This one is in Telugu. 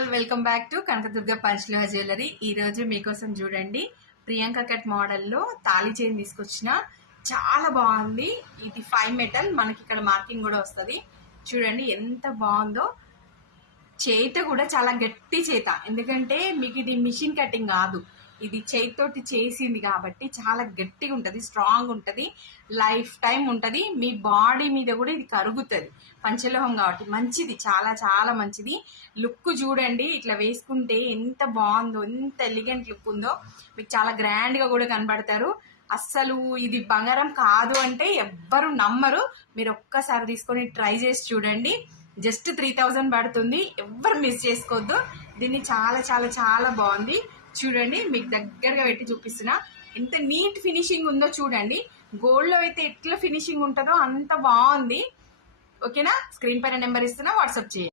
All welcome back to Kanakadurga పంచలోహ జ్యువెలరీ. ఈ రోజు మీకోసం చూడండి ప్రియాంక కట్ మోడల్లో తాళి చైన్ తీసుకొచ్చిన. చాలా బాగుంది. ఇది 5 మెటల్, మనకి ఇక్కడ మార్కింగ్ కూడా వస్తుంది. చూడండి ఎంత బాగుందో. చేత కూడా చాలా గట్టి చేత, ఎందుకంటే మీకు ఇది మిషన్ కటింగ్ కాదు, ఇది చేతితోటి చేసింది కాబట్టి చాలా గట్టిగా ఉంటుంది, స్ట్రాంగ్ ఉంటుంది, లైఫ్ టైం ఉంటుంది. మీ బాడీ మీద కూడా ఇది కరుగుతుంది, పంచలోహం కాబట్టి మంచిది, చాలా చాలా మంచిది. లుక్ చూడండి, ఇట్లా వేసుకుంటే ఎంత బాగుందో, ఎంత ఎలిగెంట్ లుక్ ఉందో. మీకు చాలా గ్రాండ్గా కూడా కనబడతారు. అస్సలు ఇది బంగారం కాదు అంటే ఎవ్వరు నమ్మరు. మీరు ఒక్కసారి తీసుకొని ట్రై చేసి చూడండి. జస్ట్ 3000 పడుతుంది, ఎవ్వరు మిస్ చేసుకోవద్దు. దీన్ని చాలా చాలా చాలా బాగుంది. చూడండి, మీకు దగ్గరగా పెట్టి చూపిస్తున్నా, ఎంత నీట్ ఫినిషింగ్ ఉందో చూడండి. గోల్డ్లో అయితే ఎట్లా ఫినిషింగ్ ఉంటుందో అంత బాగుంది. ఓకేనా? స్క్రీన్ పైన నెంబర్ ఇస్తున్నా, వాట్సాప్ చేయండి.